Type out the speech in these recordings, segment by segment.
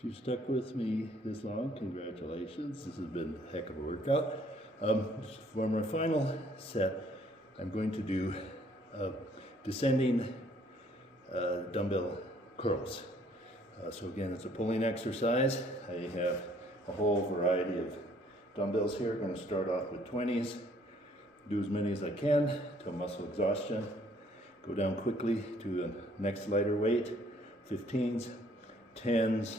If you've stuck with me this long, congratulations. This has been a heck of a workout. For my final set, I'm going to do descending dumbbell curls. So again, it's a pulling exercise. I have a whole variety of dumbbells here. I'm going to start off with 20s, do as many as I can till muscle exhaustion. Go down quickly to the next lighter weight, 15s, 10s,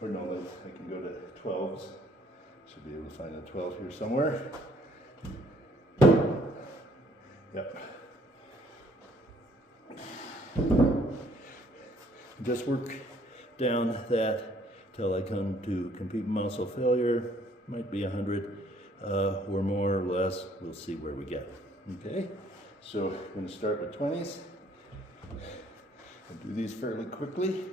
or no, I can go to 12s. Should be able to find a 12 here somewhere. Yep. Just work down that till I come to complete muscle failure. Might be 100 or more or less. We'll see where we get. Okay, so I'm going to start with 20s. I'll do these fairly quickly.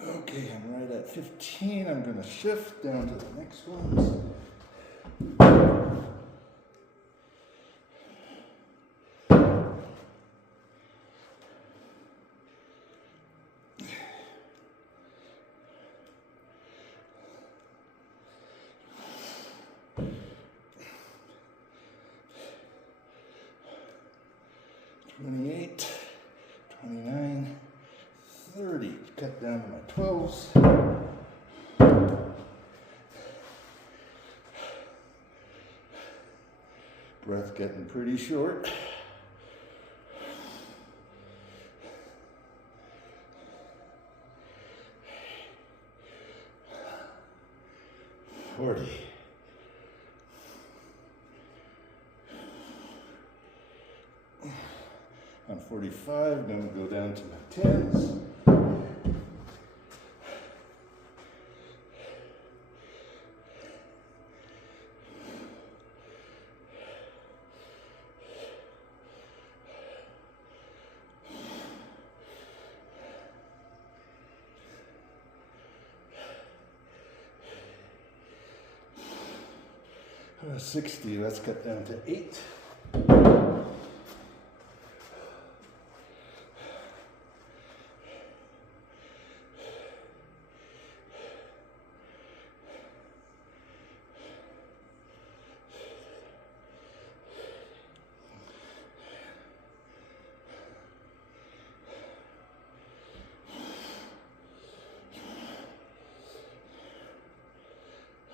Okay, I'm right at 15. I'm going to shift down to the next ones. $28, $29, $30. Cut down to my 12s. Breath getting pretty short. $40. On 45, I'm going to go down to my 10s. Uh, 60, let's cut down to 8.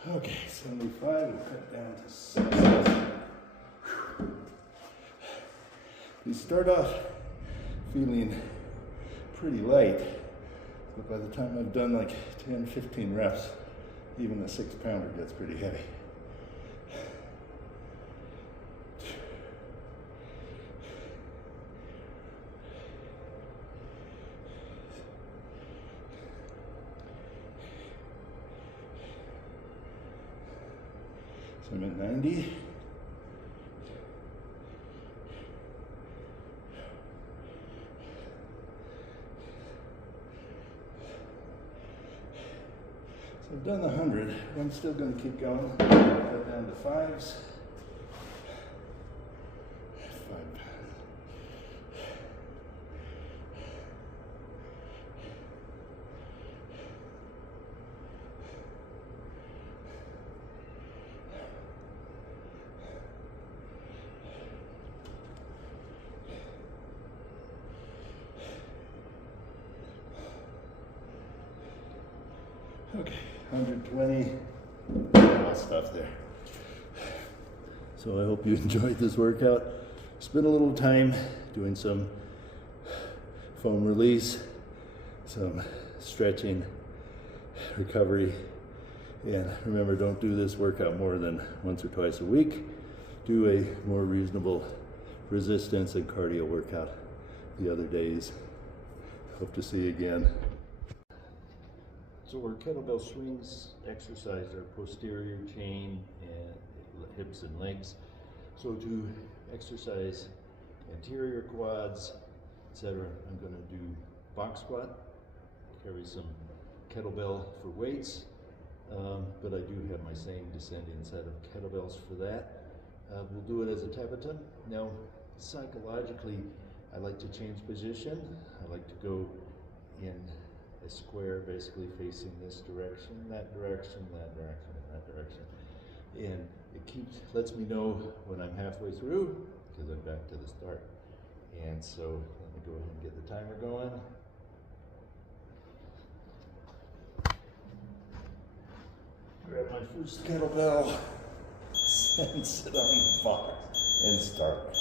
Okay, 75, we'll cut down to 6. You start off feeling pretty light, but by the time I've done like 10, 15 reps, even the 6-pounder gets pretty heavy. So I'm at 90. So I've done the 100. I'm still going to keep going. Cut down to 5s. 5. Okay, 120, a lot of stuff there. So I hope you enjoyed this workout. Spent a little time doing some foam release, some stretching, recovery, and remember, don't do this workout more than once or twice a week. Do a more reasonable resistance and cardio workout the other days. Hope to see you again. So our kettlebell swings exercise our posterior chain and hips and legs. So to exercise anterior quads, etc. I'm going to do box squat, carry some kettlebell for weights, but I do have my same descending set of kettlebells for that. We'll do it as a Tabata. Now, psychologically, I like to change position. I like to go in a square, basically facing this direction, that direction, that direction, that direction. And it lets me know when I'm halfway through, because I'm back to the start. And so let me go ahead and get the timer going. Grab my first kettlebell and sit on the box and start.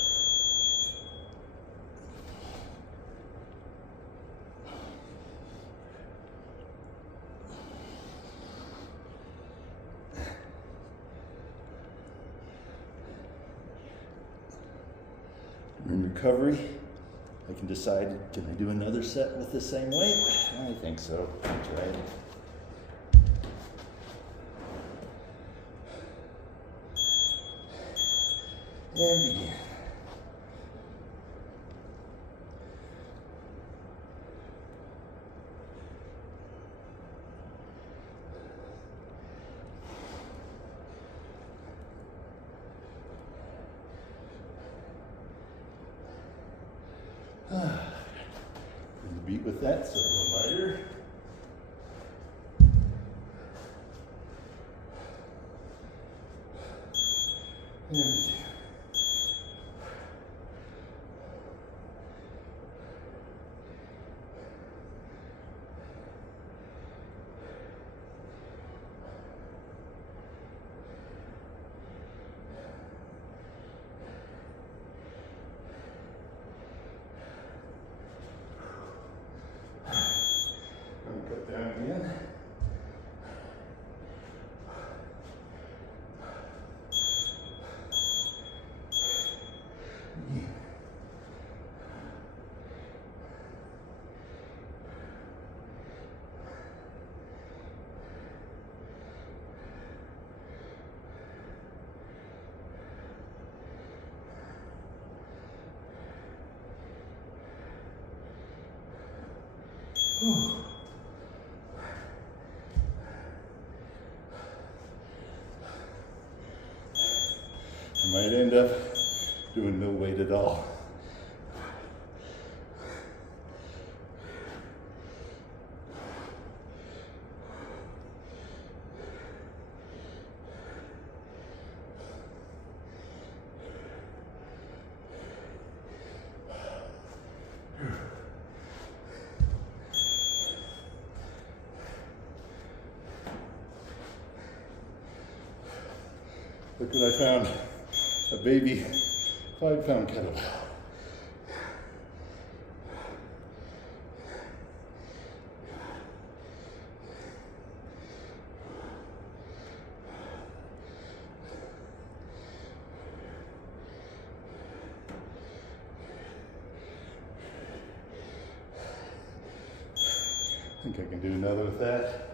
In recovery, I can decide, can I do another set with the same weight? I think so. That's right. And begin. Beat with that, so a little lighter. And begin. Cut down again. I might end up doing no weight at all. Look what I found. A baby 5-pound kettlebell. I think I can do another with that.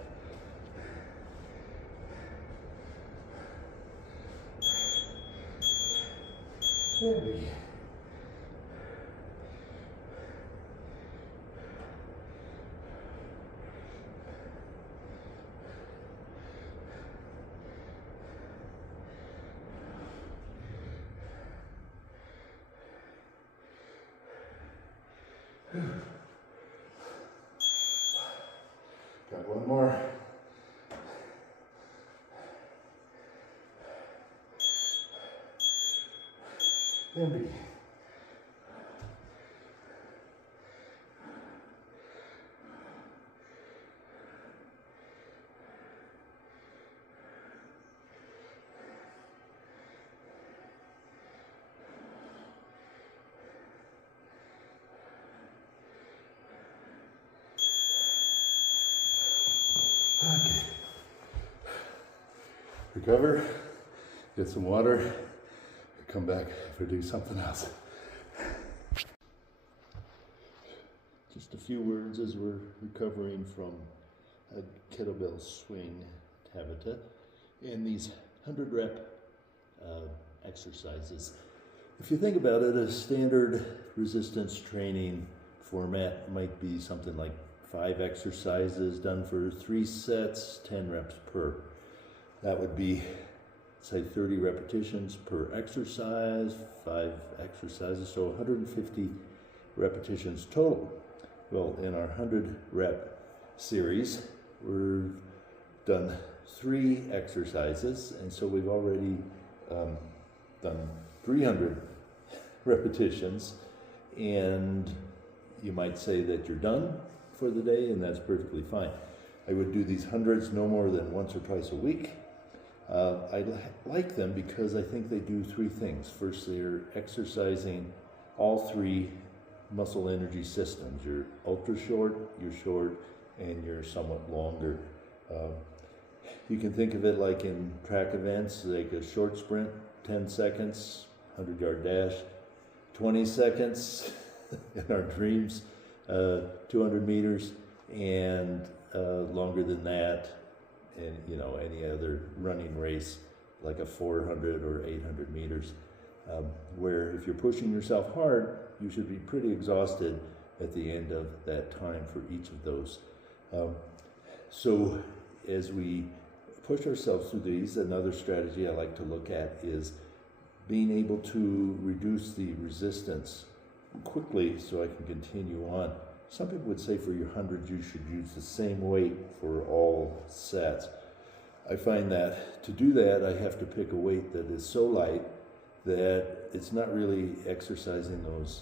There we go. Got one more. Then begin. Okay. Recover, get some water, come back if I do something else. Just a few words as we're recovering from a kettlebell swing Tabata in these 100 rep exercises. If you think about it, a standard resistance training format might be something like 5 exercises done for 3 sets, 10 reps per. That would be, say, 30 repetitions per exercise, 5 exercises, so 150 repetitions total. Well, in our 100 rep series, we've done 3 exercises, and so we've already done 300 repetitions, and you might say that you're done for the day, and that's perfectly fine. I would do these hundreds no more than once or twice a week. I like them because I think they do 3 things. First, they're exercising all 3 muscle energy systems, your ultra short, your short, and your somewhat longer. You can think of it like in track events, like a short sprint, 10 seconds, 100-yard dash, 20 seconds in our dreams, 200 meters, and longer than that, and any other running race like a 400 or 800 meters, where if you're pushing yourself hard, you should be pretty exhausted at the end of that time for each of those. So as we push ourselves through these, another strategy I like to look at is being able to reduce the resistance quickly so I can continue on. Some people would say for your hundreds you should use the same weight for all sets. I find that to do that I have to pick a weight that is so light that it's not really exercising those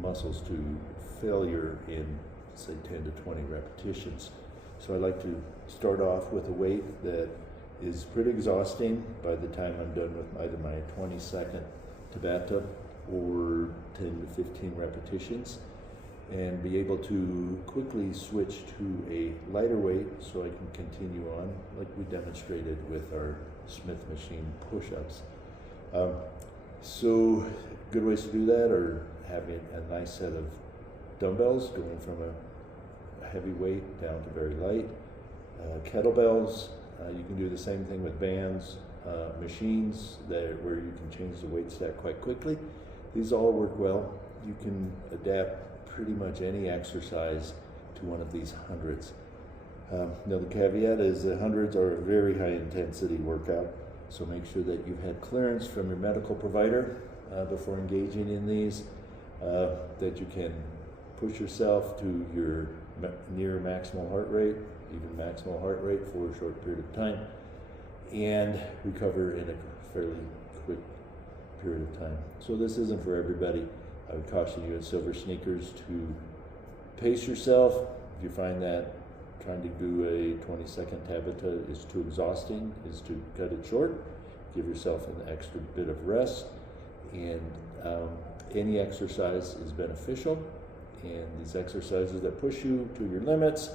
muscles to failure in, say, 10 to 20 repetitions. So I like to start off with a weight that is pretty exhausting by the time I'm done with either my 20-second Tabata or 10 to 15 repetitions, and be able to quickly switch to a lighter weight so I can continue on like we demonstrated with our Smith machine push-ups. So good ways to do that are having a nice set of dumbbells going from a heavy weight down to very light. Kettlebells, you can do the same thing with bands, machines where you can change the weight stack quite quickly. These all work well. You can adapt pretty much any exercise to one of these hundreds. Now the caveat is that hundreds are a very high intensity workout, so make sure that you've had clearance from your medical provider before engaging in these, that you can push yourself to your near maximal heart rate, even maximal heart rate for a short period of time, and recover in a fairly quick period of time. So this isn't for everybody. I would caution you in silver sneakers to pace yourself. If you find that trying to do a 20-second Tabata is too exhausting, is to cut it short. Give yourself an extra bit of rest, and any exercise is beneficial. And these exercises that push you to your limits,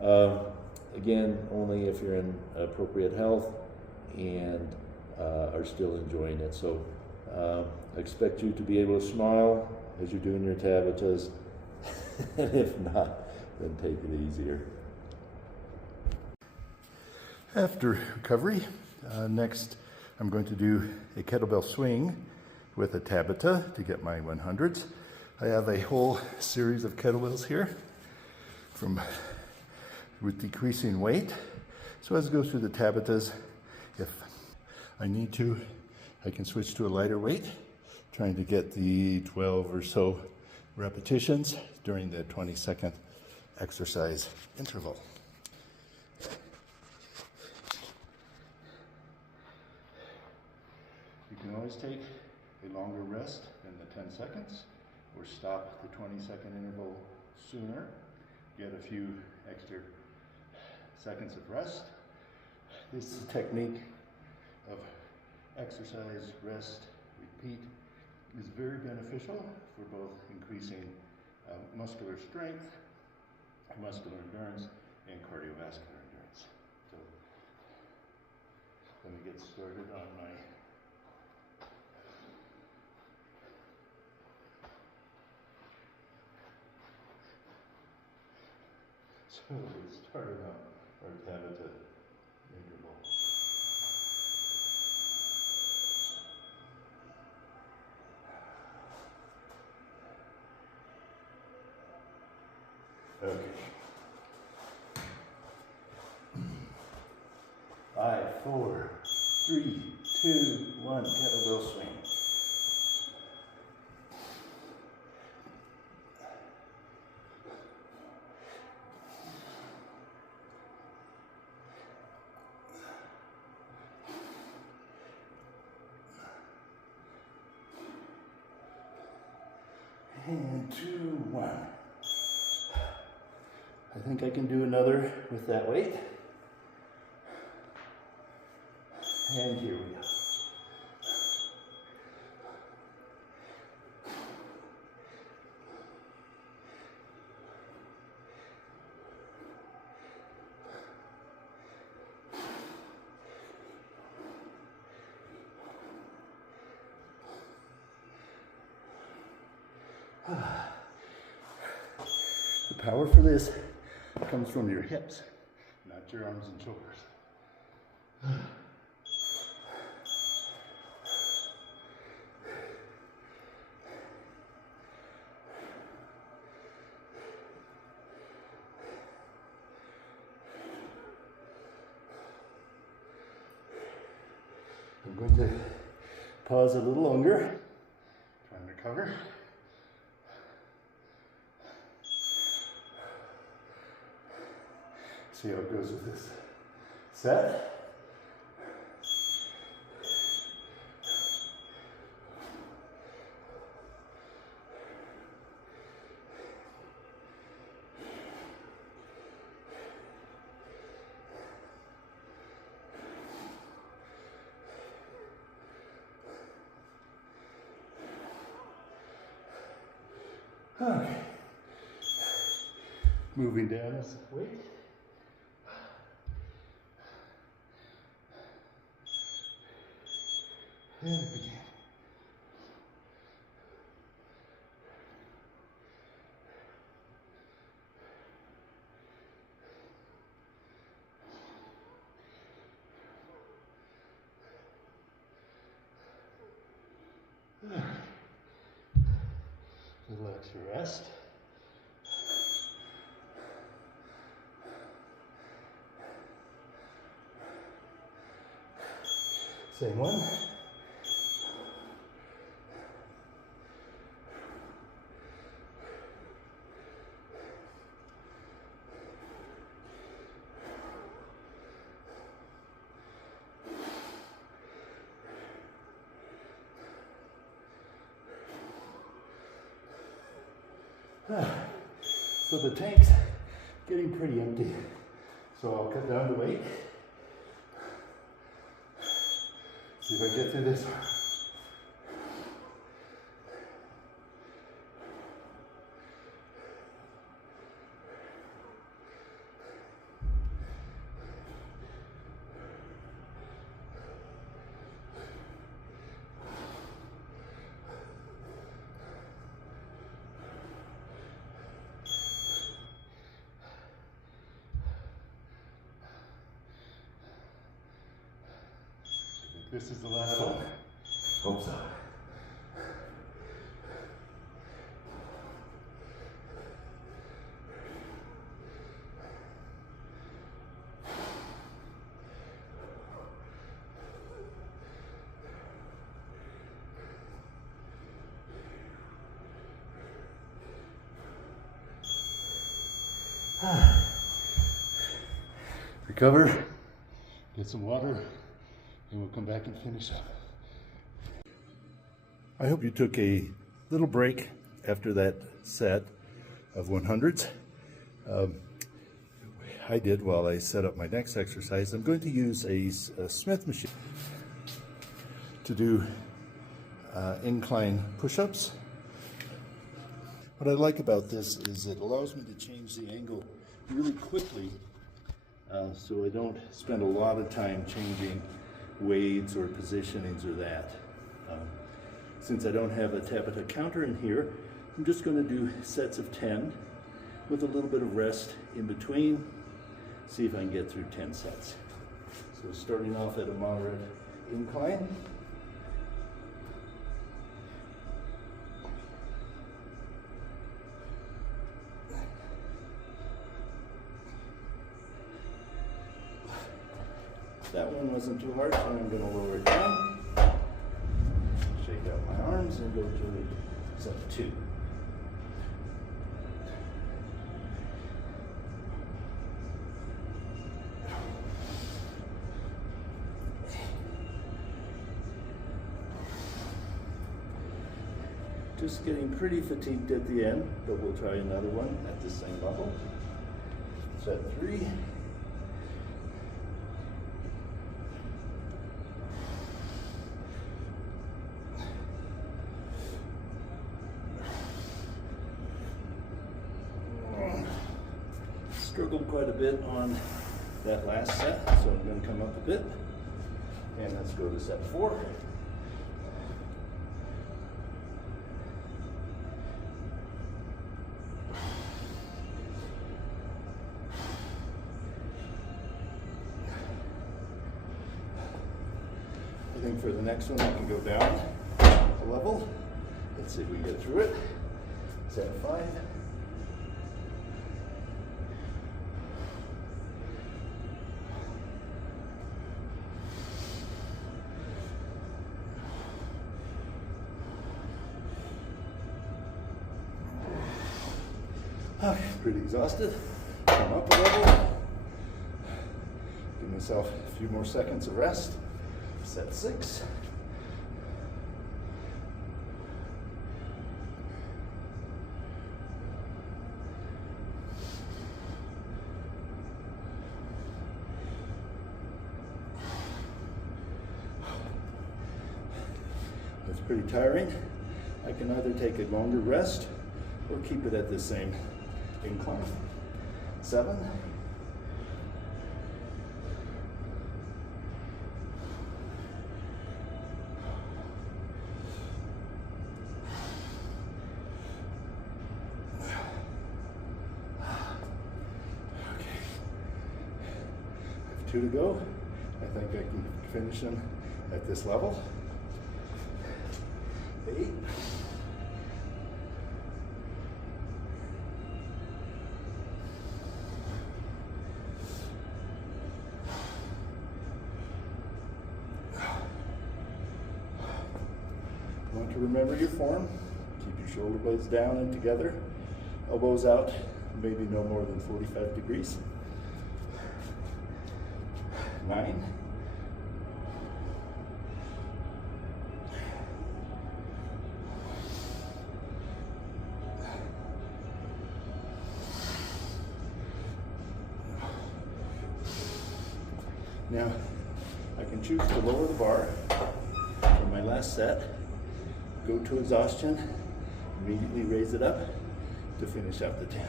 again, only if you're in appropriate health and are still enjoying it. So I expect you to be able to smile as you're doing your Tabatas, and if not, then take it easier. After recovery, next I'm going to do a kettlebell swing with a Tabata to get my 100s. I have a whole series of kettlebells here with decreasing weight. So as I go through the Tabatas, if I need to, I can switch to a lighter weight, trying to get the 12 or so repetitions during the 20-second exercise interval. You can always take a longer rest than the 10 seconds, or stop the 20-second interval sooner, get a few extra seconds of rest. This technique of exercise, rest, repeat is very beneficial for both increasing muscular strength, muscular endurance, and cardiovascular endurance. So let me get started on my So we started on our Tabata interval. Okay. 5, 4, 3, 2, 1. Kettlebell swing. And 2, 1. I think I can do another with that weight. And here we go. The power for this comes from your hips, not your arms and shoulders. I'm going to pause a little longer, try and recover. See how it goes with this set. Okay. Moving down this weight. And begin. Little extra rest. Same one. So the tank's getting pretty empty, so I'll cut down the weight. See if I get through this. This is the last one. Hope so. Recover, get some water, and we'll come back and finish up. I hope you took a little break after that set of 100s. I did while I set up my next exercise. I'm going to use a Smith machine to do incline push-ups. What I like about this is it allows me to change the angle really quickly, so I don't spend a lot of time changing weights or positionings or that. Since I don't have a Tabata counter in here, I'm just going to do sets of 10 with a little bit of rest in between. See if I can get through 10 sets. So starting off at a moderate incline. That one wasn't too hard, so I'm going to lower it down. Shake out my arms and go to set 2. Just getting pretty fatigued at the end, but we'll try another one at the same level. Set 3. Struggled quite a bit on that last set, so I'm going to come up a bit. And let's go to set 4. I think for the next one I can go down a level. Let's see if we can get through it. Set 5. Okay, pretty exhausted. Come up a level. Give myself a few more seconds of rest. Set 6. That's pretty tiring. I can either take a longer rest or keep it at the same incline. 7. I have 2 to go. I think I can finish them at this level. 8. Want to remember your form. Keep your shoulder blades down and together. Elbows out, maybe no more than 45 degrees. 9. Now, I can choose to lower the bar for my last set, go to exhaustion, immediately raise it up to finish out the 10.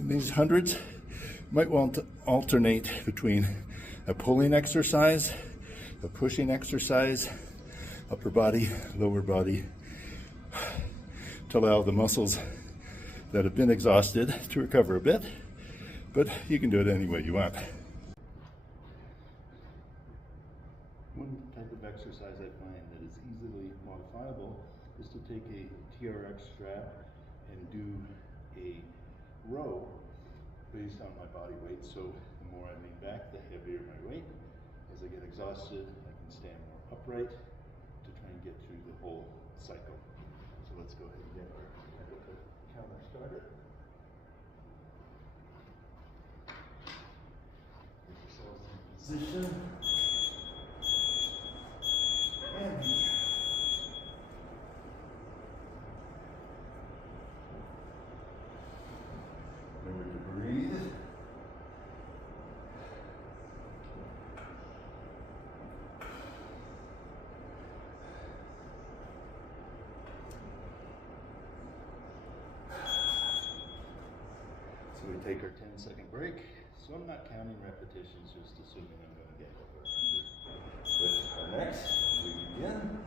These hundreds might want to alternate between a pulling exercise, a pushing exercise, upper body, lower body, to allow the muscles that have been exhausted to recover a bit, but you can do it any way you want. One type of exercise I find that is easily modifiable is to take a TRX strap and do a row based on my body weight. So the more I lean back, the heavier my weight. As I get exhausted, I can stand more upright to try and get through the whole cycle. So let's go ahead and get our counter started. Get yourselves in position. And remember to breathe. So we take our 10-second break. So I'm not counting repetitions, just assuming I'm going to get over 100. with our next as we begin.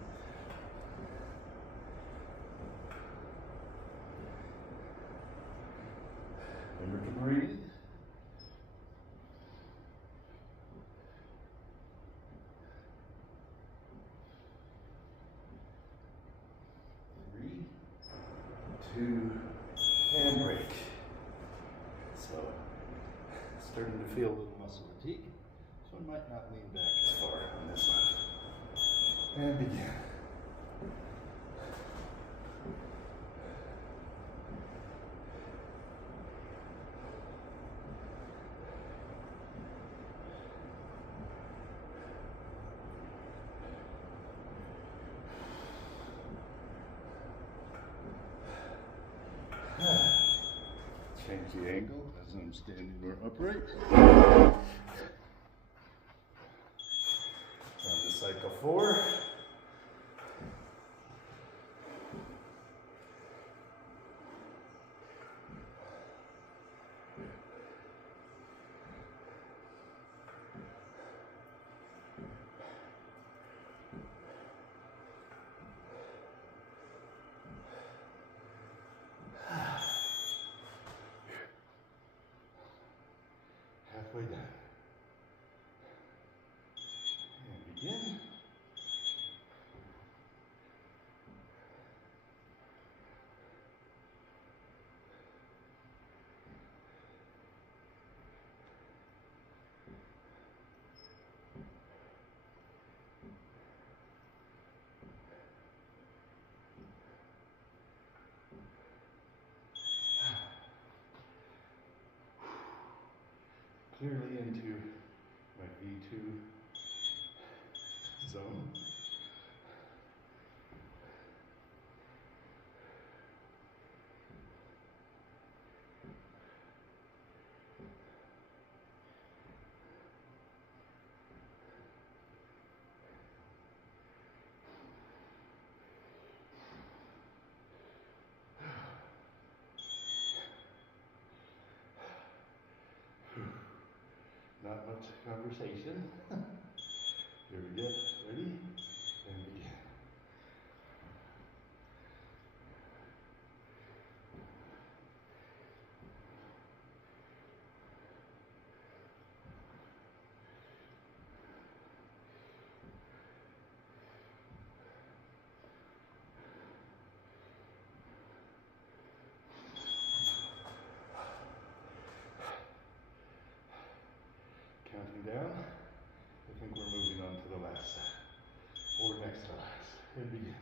Remember to breathe. Three, two, and break. So, starting to feel a little muscle fatigue, so I might not lean back as far on this one. And begin. Change the angle as I'm standing more upright. On to cycle 4. Halfway down. And begin. Clearly into my V2 zone. Not much conversation. Here we go. Ready? And begin. Counting down. I think we're moving on to the last set. Or next to last. And begin.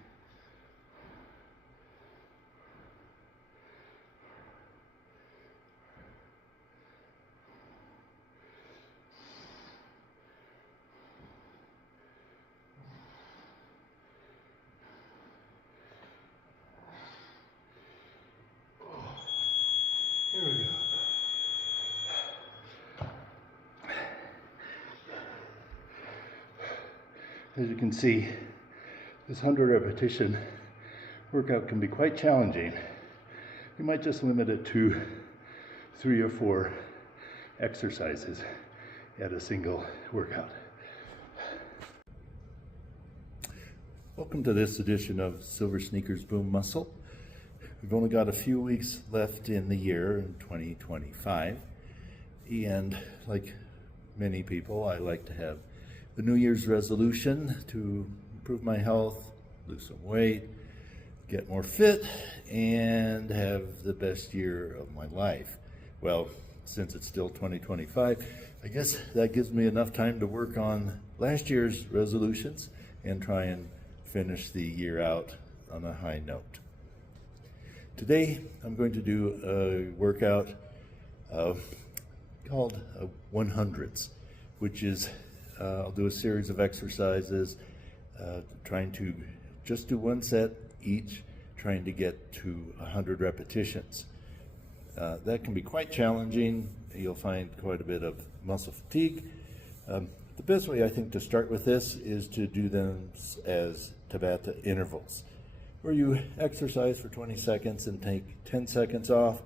Here we go. As you can see, this 100 repetition workout can be quite challenging. You might just limit it to 3 or 4 exercises at a single workout. Welcome to this edition of Silver Sneakers Boom Muscle. We've only got a few weeks left in the year in 2025, and like many people, I like to have the New Year's resolution to improve my health, lose some weight, get more fit, and have the best year of my life. Well, since it's still 2025, I guess that gives me enough time to work on last year's resolutions and try and finish the year out on a high note. Today, I'm going to do a workout called 100s, which is I'll do a series of exercises trying to just do one set each, trying to get to 100 repetitions. That can be quite challenging. You'll find quite a bit of muscle fatigue. The best way, I think, to start with this is to do them as Tabata intervals, where you exercise for 20 seconds and take 10 seconds off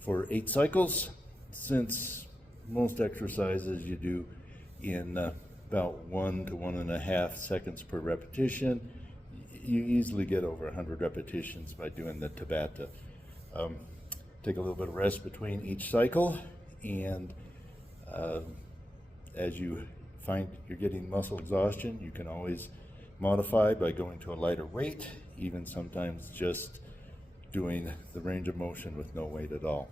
for 8 cycles, since most exercises you do in about 1 to 1.5 seconds per repetition. You easily get over 100 repetitions by doing the Tabata. Take a little bit of rest between each cycle, and as you find you're getting muscle exhaustion, you can always modify by going to a lighter weight, even sometimes just doing the range of motion with no weight at all.